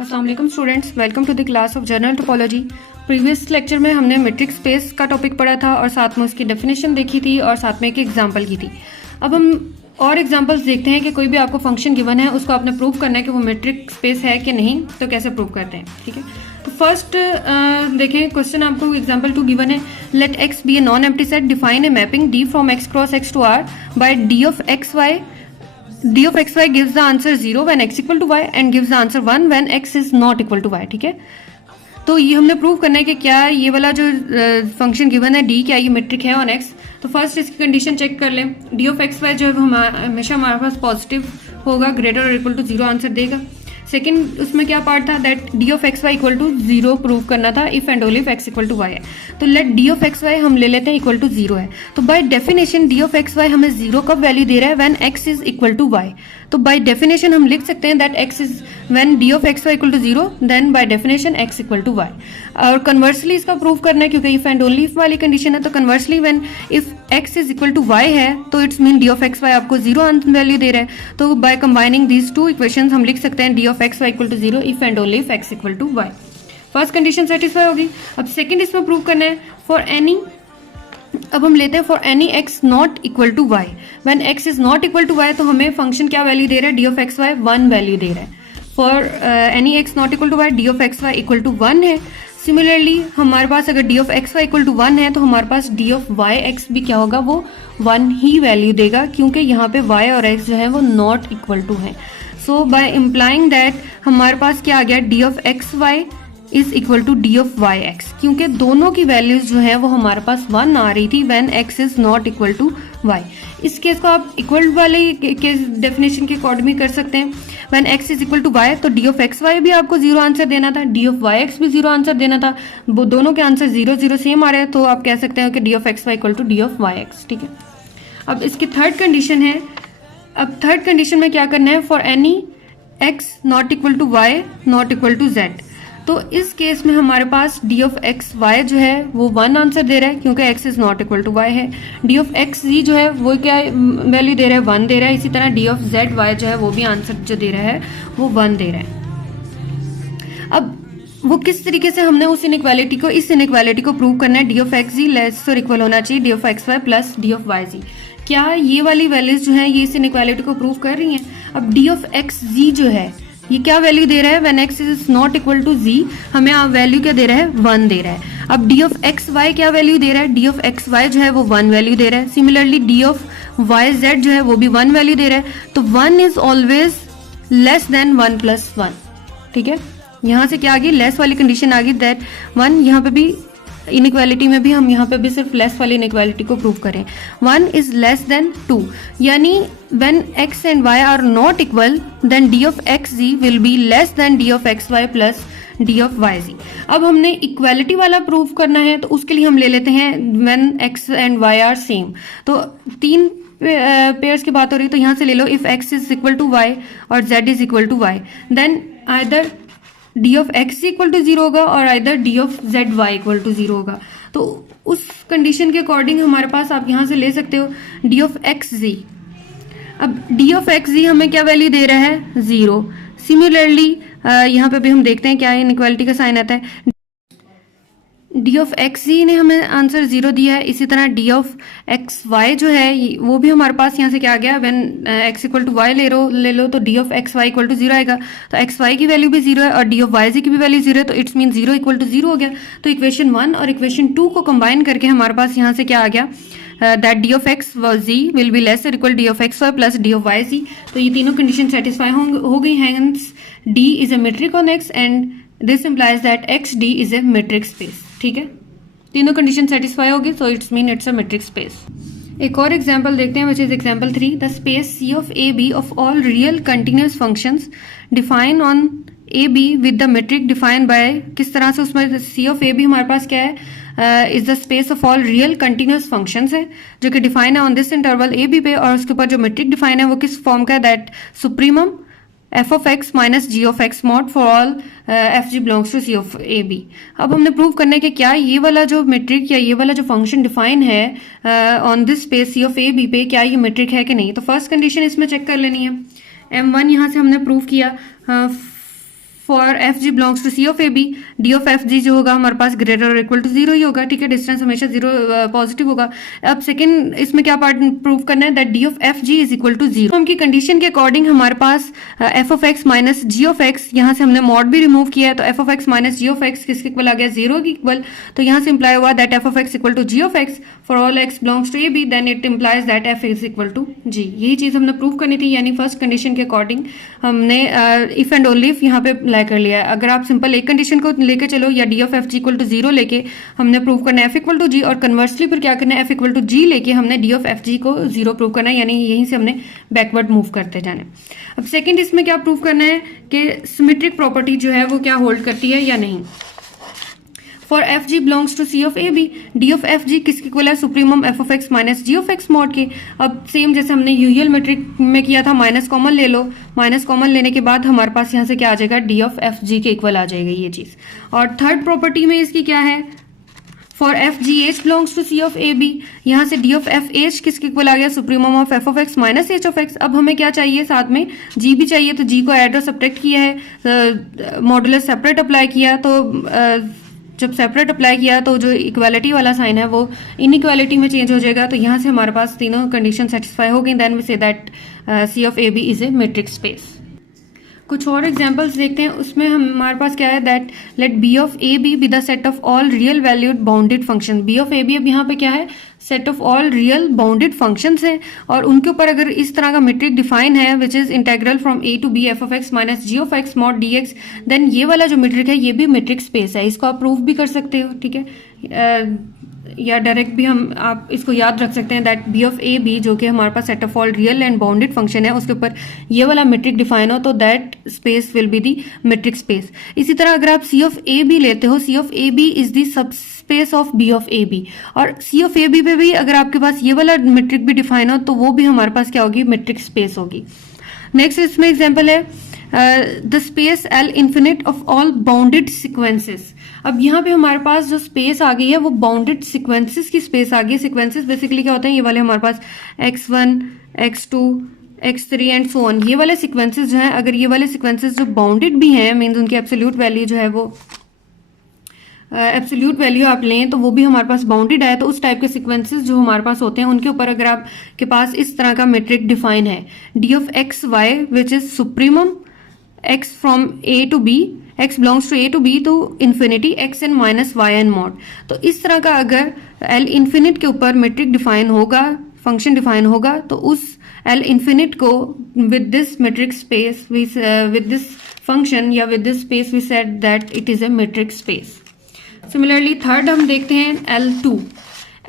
अस्सलाम वालेकुम students, welcome to the class of general topology. Previous lecture में हमने मैट्रिक्स स्पेस का टॉपिक पढ़ा था और साथ में उसकी डेफिनेशन देखी थी और साथ में एक एग्जांपल की थी। अब हम और एग्जांपल्स देखते हैं कि कोई भी आपको फंक्शन गिवन है उसको आपने प्रूव करना है कि वो मैट्रिक स्पेस है कि नहीं, तो कैसे प्रूव करते हैं। ठीक है, तो फर्स्ट देखें क्वेश्चन आपको एग्जाम्पल 2 गिवन है। Let X be a non empty set, define a mapping D from X cross X to R by D of x Y. d of xy gives the answer 0 when x equal to y and gives the answer 1 when x is not equal to y. ठीक है, तो ये हमने prove करना है कि क्या ये वाला जो फंक्शन गिवन है d, क्या ये मेट्रिक है ऑन x। तो फर्स्ट इसकी कंडीशन चेक कर लें। d ऑफ एक्स वाई जो है वो हमेशा हमारे पास पॉजिटिव होगा, ग्रेटर और इक्वल टू 0 आंसर देगा। सेकंड उसमें क्या पार्ट था, that D of x Y equal to 0 prove करना था if and only if X equal to Y है। तो let D of x Y हम ले लेते हैं इक्वल टू 0 है। तो by definition D of x Y हमें 0 कब वैल्यू दे रहा है, when x is equal to Y. तो बाय डेफिनेशन हम लिख सकते हैं that X is when D of x Y equal to 0 then by definition X equal to Y. और कन्वर्सली इसका प्रूव करना है क्योंकि इफ एंड ओनली इफ वाली कंडीशन है। तो conversely when if X is equal to Y है तो it's mean D of x Y आपको 0 वैल्यू दे रहा है। तो by combining these two equations हम लिख सकते हैं D of x Y equal to 0 if and only if X equal to Y. First condition satisfy होगी। अब सेकंड इसमें प्रूव करना है फॉर एनी, अब हम लेते हैं for any x not equal to y. When x is not equal to Y तो हमें फंक्शन क्या वैल्यू दे रहा है, D of x y 1 value दे रहा है। For any x not equal to y d of x Y equal to 1 है। सिमिलरली हमारे पास अगर d of x Y equal to 1 है तो हमारे पास डी ऑफ वाई एक्स भी क्या होगा, वो 1 ही वैल्यू देगा क्योंकि यहाँ पे वाई और एक्स जो है वो नॉट इक्वल टू है। सो बाय इम्प्लाइंग दैट हमारे पास क्या आ गया, D of x Y is equal to D of Y X, क्योंकि दोनों की वैल्यूज जो है वो हमारे पास 1 आ रही थी when x is not equal to Y. इस केस को आप इक्वल वाले के डेफिनेशन के अकॉर्डिंग भी कर सकते हैं। When x is equal to Y तो डी ऑफ एक्स वाई भी आपको 0 आंसर देना था, डी ऑफ वाई एक्स भी 0 आंसर देना था। वो दोनों के आंसर 0 0 सेम आ रहे हैं तो आप कह सकते हैं कि D of x Y equal to D of Y X. ठीक है, अब इसकी थर्ड कंडीशन है। अब थर्ड कंडीशन में क्या करना है, for any x not equal to Y not equal to Z. तो इस केस में हमारे पास डी ऑफ एक्स वाई जो है वो 1 आंसर दे रहा है क्योंकि X is not equal to Y है। डी ऑफ एक्स जी जो है वो क्या वैल्यू दे रहा है, 1 दे रहा है। इसी तरह डी ऑफ जेड वाई जो है वो भी आंसर जो दे रहा है वो 1 दे रहा है। अब वो किस तरीके से हमने उस इनइक्वालिटी को, इस इनइक्वालिटी को प्रूव करना है, D of x z less और इक्वल होना चाहिए d of x Y plus D of Y z. क्या ये वाली वैल्यूज जो है ये इस इनइक्वालिटी को प्रूव कर रही हैं। अब डी ऑफ एक्स जी जो है ये क्या वैल्यू दे रहा है, when x is not equal to z हमें वैल्यू क्या दे रहा है, 1 दे रहा है। अब डी ऑफ एक्स वाई क्या वैल्यू दे रहा है, डी ऑफ एक्स वाई जो है वो 1 वैल्यू दे रहा है। Similarly D of Y Z जो है वो भी 1 वैल्यू दे रहा है। तो 1 is always less than 1 plus 1। ठीक है, यहाँ से क्या आ गई, लेस वाली कंडीशन आ गई दैट 1, यहाँ पे भी इनइक्वालिटी में भी हम यहाँ पे भी सिर्फ लेस वाली इनइक्वालिटी को प्रूव करें। 1 इज लेस देन 2, यानी when x and y are not equal then d of x ji will be less than d of x Y plus d of Y z. अब हमने equality वाला prove करना है तो उसके लिए हम ले लेते हैं when x and y are same. तो 3 पेयर्स की बात हो रही है तो यहाँ से ले लो, if x is equal to y और z is equal to y then either D of X equal to 0 होगा और either D of Z Y equal to 0 होगा। तो उस कंडीशन के अकॉर्डिंग हमारे पास आप यहाँ से ले सकते हो डी ऑफ एक्स जी। अब डी ऑफ एक्स जी हमें क्या वैल्यू दे रहा है, 0। सिमिलरली यहाँ पे भी हम देखते हैं क्या इनइक्वालिटी का साइन आता है। डी ऑफ एक्स जी ने हमें आंसर 0 दिया है। इसी तरह डी ऑफ एक्स वाई जो है वो भी हमारे पास यहाँ से क्या आ गया, when X equal to Y ले लो तो D of x Y equal to 0 आएगा। तो एक्स वाई की वैल्यू भी 0 है और डी ऑफ वाई जी की भी वैल्यू 0 है तो इट्स मीन 0 इक्वल टू 0 हो गया। तो इक्वेशन 1 और इक्वेशन 2 को कंबाइन करके हमारे पास यहाँ से क्या आ गया, that D of x ji will be less और equal D of x Y plus D of Y G. तो ये तीनों कंडीशन सेटिस्फाई हो गई। Hence D is a metric on X and this implies that X D is a metric space. ठीक है, तीनों condition satisfy होगी तो it's mean it's a metric space. एक और एग्जांपल देखते हैं which is example 3। The space C of A B of all real continuous functions define on A B with the metric define by, किस तरह से उसमें सी ऑफ ए बी हमारे पास क्या है, is the space of all real continuous functions है जो कि डिफाइन है on this interval A B पे, और उसके ऊपर जो मेट्रिक डिफाइन है वो किस फॉर्म का है, that supremum F of X minus G of X mod for all F G belongs to C of A B. अब हमने प्रूव करना है कि क्या ये वाला जो मेट्रिक या ये वाला जो फंक्शन डिफाइन है on this space C of A B पे क्या ये मेट्रिक है कि नहीं। तो फर्स्ट कंडीशन इसमें चेक कर लेनी है। M1 यहाँ से हमने प्रूव किया for F G belongs to C of A B, D of F G जो होगा हमारे पास ग्रेटर और इक्वल टू जीरो ही होगा, ठीक है, डिस्टेंस हमेशा जीरो पॉजिटिव होगा। अब सेकंड इसमें क्या पार्ट प्रूव करना है, that D of F G is equal to zero. हम की कंडीशन के अकॉर्डिंग हमारे पास F of X minus G of X, यहाँ से हमने मॉड भी रिमूव किया है, तो F of X minus G of X किसके इक्वल आ गया, जीरो की इक्वल। तो यहाँ से इंप्लाई हुआ that F of X equal to G of X for all X belongs to A B, then it implies that F is equal to G. यही चीज हमने प्रूव करनी थी, यानी फर्स्ट कंडीशन के अकॉर्डिंग हमने इफ एंड ओनली इफ यहाँ पे अप्लाई कर लिया है। अगर आप सिंपल एक कंडीशन को लेके चलो या D of F G equal to zero लेके हमने प्रूव करना है एफ इक्वल टू जी, और कन्वर्सली फिर क्या करना है, एफ इक्वल टू जी लेके हमने डी ऑफ एफ जी को जीरो प्रूव करना है, यानी यहीं से हमने बैकवर्ड मूव करते जाना है। अब सेकंड इसमें क्या प्रूव करना है कि सिमेट्रिक प्रॉपर्टी जो है वो क्या होल्ड करती है या नहीं। For F G belongs to C of A B, D of F G किसके इक्वल है, supremum F of X minus G of X mod के। अब सेम जैसे हमने यूजुअल मेट्रिक में किया था, माइनस कॉमन ले लो, माइनस कॉमन लेने के बाद हमारे पास यहाँ से क्या आ जाएगा, डी ऑफ एफ जी के इक्वल आ जाएगा ये चीज। और थर्ड प्रॉपर्टी में इसकी क्या है, for F G H belongs to C of A B, यहाँ से डी ऑफ एफ एच किसके इक्वल आ गया, supremum of F of X minus H of X. अब हमें क्या चाहिए, साथ में जी भी चाहिए, तो जी को ऐड और सब्ट्रैक्ट किया है, मॉडुलस सेपरेट अप्लाई किया, तो जब सेपरेट अप्लाई किया तो जो इक्वालिटी वाला साइन है वो इनइक्वालिटी में चेंज हो जाएगा। तो यहाँ से हमारे पास तीनों कंडीशन सेटिस्फाई हो गई, then we say that C of A B is a metric space. कुछ और एग्जांपल्स देखते हैं, उसमें हमारे पास क्या है, that let B of A B the set of all real valued bounded function. B of A B अब यहाँ पे क्या है, set of all real bounded functions है, और उनके ऊपर अगर इस तरह का मेट्रिक डिफाइन है which is integral from A to B F of X minus G of X mod D X, then ये वाला जो मेट्रिक है ये भी मेट्रिक स्पेस है। इसको आप प्रूव भी कर सकते हो, ठीक है, या डायरेक्ट भी हम आप इसको याद रख सकते हैं that B of A B जो कि हमारे पास set of all real and bounded function है, उसके ऊपर ये वाला मेट्रिक डिफाइन हो तो that space will be the metric space. इसी तरह अगर आप सी ऑफ ए बी लेते हो, C of A B is the subspace of B of A B, और सी ऑफ ए बी पे भी अगर आपके पास ये वाला मेट्रिक भी डिफाइन हो तो वो भी हमारे पास क्या होगी, मेट्रिक स्पेस होगी। नेक्स्ट इसमें एग्जाम्पल है the space L infinite of all bounded sequences. अब यहाँ पे हमारे पास जो स्पेस आ गई है वो बाउंडेड सिक्वेंसेस की स्पेस आ गई है। सिक्वेंसेस बेसिकली क्या होते हैं, ये वाले हमारे पास x1, x2, x3 and so on, ये वाले सिक्वेंसेस जो हैं, अगर ये वाले सिक्वेंसेस जो बाउंडेड भी हैं, मीन्स उनकी एब्सोल्यूट वैल्यू जो है वो एब्सोल्यूट वैल्यू आप लें तो वो भी हमारे पास बाउंडेड है, तो उस टाइप के सिक्वेंसेस जो हमारे पास होते हैं उनके ऊपर अगर आपके पास इस तरह का मेट्रिक डिफाइन है, D of x Y which is supremum X from A to B, x belongs to A to B to infinity X N minus Y N mod, तो इस तरह का अगर एल इन्फिनिट के ऊपर मेट्रिक डिफाइन होगा, function define होगा, तो उस एल इन्फिनिट को with this metric space with this function या with this space we said that it is a metric space. Similarly third हम देखते हैं L2।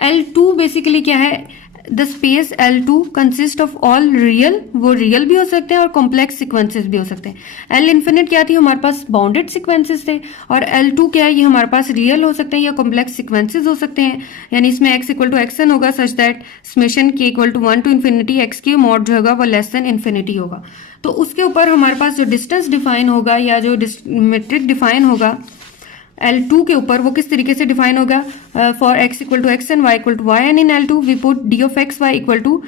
L2 बेसिकली क्या है, the space L2 consist of all real, वो real भी हो सकते हैं और कॉम्प्लेक्स सिक्वेंसेस भी हो सकते हैं। L इन्फिनिट क्या थी, हमारे पास बाउंडेड सिक्वेंसेस थे, और L2 क्या है, ये हमारे पास रियल हो सकते हैं या कॉम्प्लेक्स सिक्वेंसेस हो सकते हैं, यानी इसमें x इक्वल टू xn होगा such that summation k equal to 1 to infinity x के मॉड जो होगा वो लेस देन इन्फिनिटी होगा। तो उसके ऊपर हमारे पास जो डिस्टेंस डिफाइन होगा या जो मेट्रिक डिफाइन होगा L2 के ऊपर, वो किस तरीके से डिफाइन होगा, for x equal to X N Y equal to Y N in L2 we put D of x Y equal to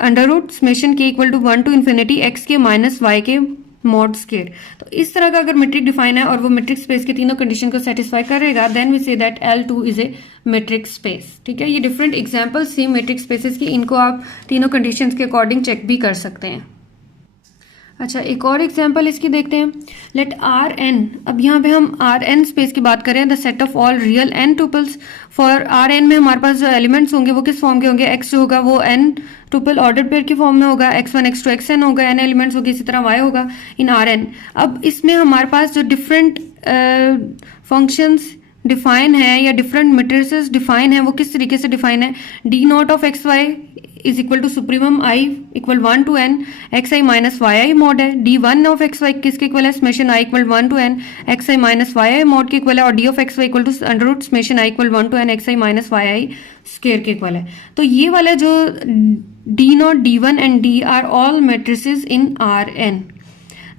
under root summation K equal to 1 to infinity X K minus Y K mod square. तो इस तरह का अगर metric define है और वो metric space के तीनों कंडीशन को सेटिस्फाई करेगा, then we say that L2 is a metric space. ठीक है, ये डिफरेंट एग्जांपल्स थी मेट्रिक स्पेसेस की, इनको आप तीनों कंडीशंस के अकॉर्डिंग चेक भी कर सकते हैं। अच्छा, एक और एग्जांपल इसकी देखते हैं, लेट आर एन। अब यहाँ पे हम आर एन स्पेस की बात करें, the set of all real N tuples. For R N में हमारे पास जो एलिमेंट्स होंगे वो किस फॉर्म के होंगे, एक्स जो होगा वो एन टुपल ऑर्डर पेयर की फॉर्म में होगा, x1 x2 xn होगा, एन एलिमेंट्स होगी, इसी तरह y होगा इन आर एन। अब इसमें हमारे पास जो डिफरेंट फंक्शंस डिफाइन है या डिफरेंट मेट्रिसेस डिफाइन है वो किस तरीके से डिफाइन है, D nought of x Y is equal to supremum I equal 1 to N X I minus Y I mod है, D one of x Y किसके इक्वल है, summation I equal 1 to N X I minus Y I mod के equal है, और D of x Y equal to under root summation I equal 1 to N X I minus Y I square के equal है। तो ये वाला जो D not, D one and D are all matrices in R N.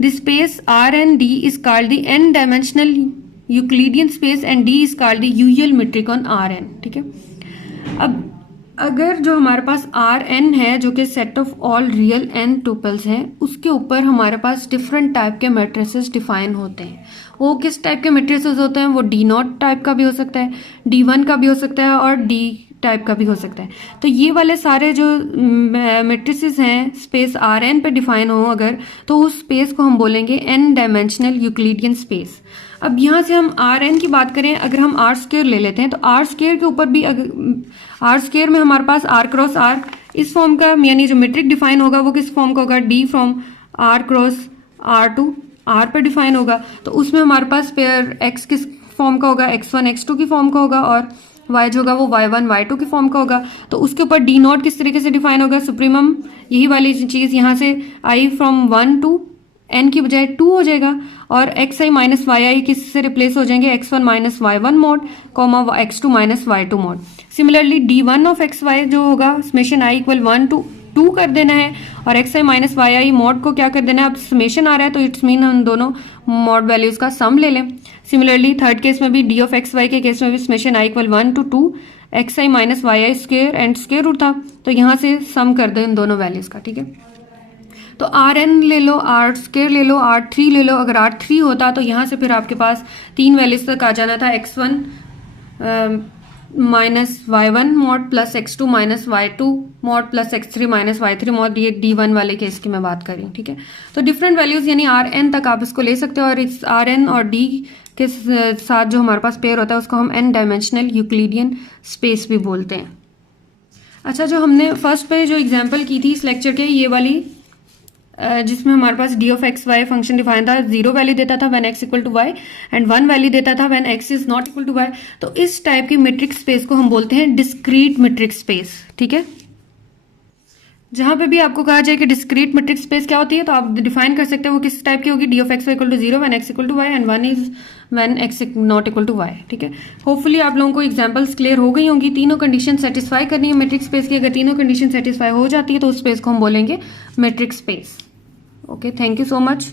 The space R N D is called the N dimensional Euclidean space and D is called the usual metric on R N. ठीक है, अब अगर जो हमारे पास are N है जो कि set of all real N tuples हैं, उसके ऊपर हमारे पास डिफरेंट टाइप के मैट्रिसेस डिफाइन होते हैं। वो किस टाइप के मैट्रिसेस होते हैं? वो डी नॉट टाइप का भी हो सकता है, D1 का भी हो सकता है और डी टाइप का भी हो सकता है। तो ये वाले सारे जो मैट्रिसेस हैं स्पेस आर एन पे डिफाइन हो अगर, तो उस स्पेस को हम बोलेंगे एन डायमेंशनल यूक्लिडियन स्पेस। अब यहाँ से हम आर एन की बात करें, अगर हम आर स्क्वायर ले लेते हैं तो आर स्क्वायर के ऊपर भी आर स्क्वायर में हमारे पास आर क्रॉस आर इस फॉर्म का, यानी जो मेट्रिक डिफाइन होगा वो किस फॉर्म का होगा? D from R cross R to R पर डिफाइन होगा। तो उसमें हमारे पास पेयर एक्स किस फॉर्म का होगा? x1 x2 की फॉर्म का होगा और y जो होगा वो y1 y2 की फॉर्म का होगा। तो उसके ऊपर डी नॉट किस तरीके से डिफाइन होगा? सुप्रीमम, यही वाली चीज़ यहाँ से i फ्रॉम 1 टू n की बजाय 2 हो जाएगा और xi माइनस yi किससे रिप्लेस हो जाएंगे? x1 minus y1 mod comma x2 minus y2 mod. Similarly d1 of xy जो होगा समेशन i इक्वल 1 टू 2 कर देना है और xi माइनस yi मॉड को क्या कर देना है? अब समेशन आ रहा है तो इट्स मीन हम दोनों मॉड वैल्यूज का सम ले लें। सिमिलरली थर्ड केस में भी d ऑफ xy के केस में भी summation i equal 1 to 2 xi minus yi square and square root था, तो यहाँ से सम कर दें इन दोनों वैल्यूज का। ठीक है, तो आर एन ले लो, आर स्क्वायर ले लो, आर थ्री ले लो। अगर आर थ्री होता तो यहाँ से फिर आपके पास 3 वैल्यूज तक आ जाना था, x1 minus y1 mod plus x2 minus y2 mod plus x3 minus y3 mod. ये d1 वाले केस की मैं बात कर रही हूँ। ठीक है, तो डिफरेंट वैल्यूज यानी आर एन तक आप इसको ले सकते हो और इस आर एन और डी के साथ जो हमारे पास पेयर होता है उसको हम एन डायमेंशनल यूक्लिडियन स्पेस भी बोलते हैं। अच्छा, जो हमने फर्स्ट पे जो एग्जाम्पल की थी इस लेक्चर के, ये वाली जिसमें हमारे पास D of x Y function define था, 0 वैल्यू देता था when x equal to Y and 1 value देता था when x is not equal to Y. तो इस टाइप की मैट्रिक्स स्पेस को हम बोलते हैं डिस्क्रीट मैट्रिक्स स्पेस। ठीक है, जहां पे भी आपको कहा जाए कि डिस्क्रीट मैट्रिक्स स्पेस क्या होती है तो आप डिफाइन कर सकते हैं वो किस टाइप की होगी? D of x Y equal to 0 when x equal to Y and 1 is when x not equal to Y. ठीक है, होपफुली आप लोगों को एग्जांपल्स क्लियर हो गई होंगी। तीनों कंडीशन सेटिस्फाई करनी है मैट्रिक्स स्पेस की। अगर तीनों कंडीशन सेटिस्फाई हो जाती है तो उस स्पेस को हम बोलेंगे matrix space. Okay, thank you so much.